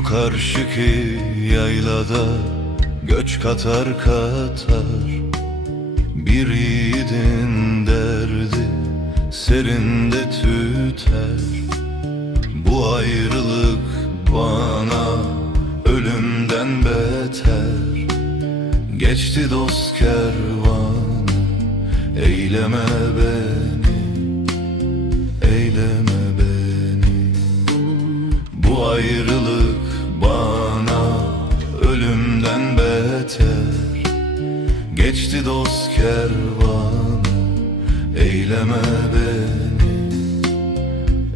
Şu karşıki yaylada göç katar katar, bir yiğidin derdi serinde tüter. Bu ayrılık bana ölümden beter. Geçti dost kervanı, eyleme beni, eyleme beni. Bu ayrılık bana ölümden beter. Geçti dost kervanı, eyleme beni,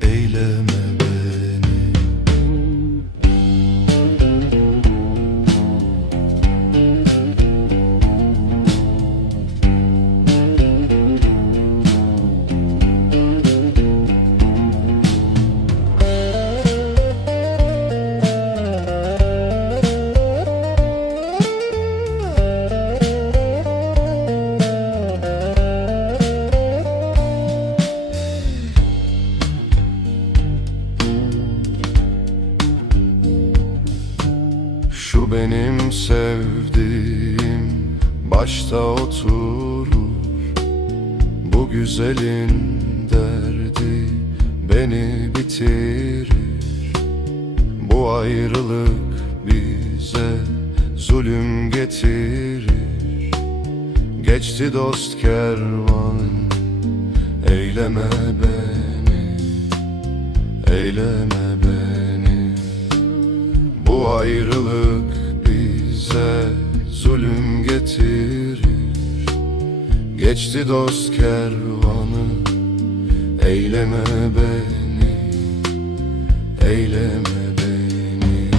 eyleme beni. Şu benim sevdiğim başta oturur, bu güzelin derdi beni bitirir. Bu ayrılık bize zulüm getirir. Geçti dost kervan, eyleme beni, eyleme beni. Bu ayrılık bize zulüm getirir. Geçti dost kervanı, eyleme beni, eyleme beni.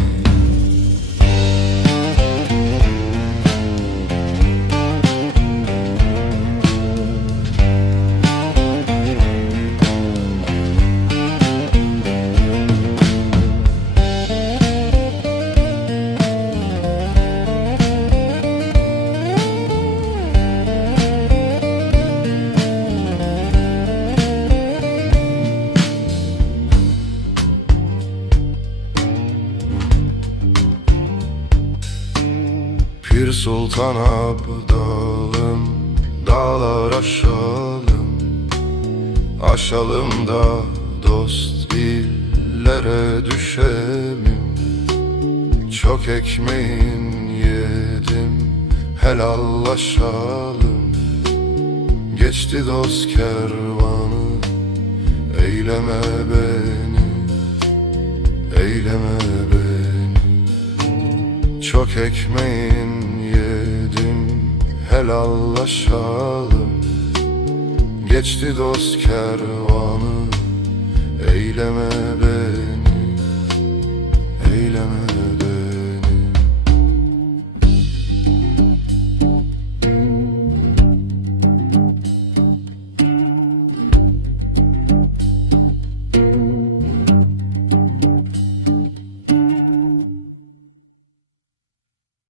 Pir Sultan Abdalım, dağlar aşalım, aşalım da dost illere düşelim. Çok ekmeğin yedim, helallaşalım. Geçti dost kervanı, eyleme beni, eyleme beni. Çok ekmeğin yedim, helallaşalım. Geçti dost kervanı, eyleme beni, eyleme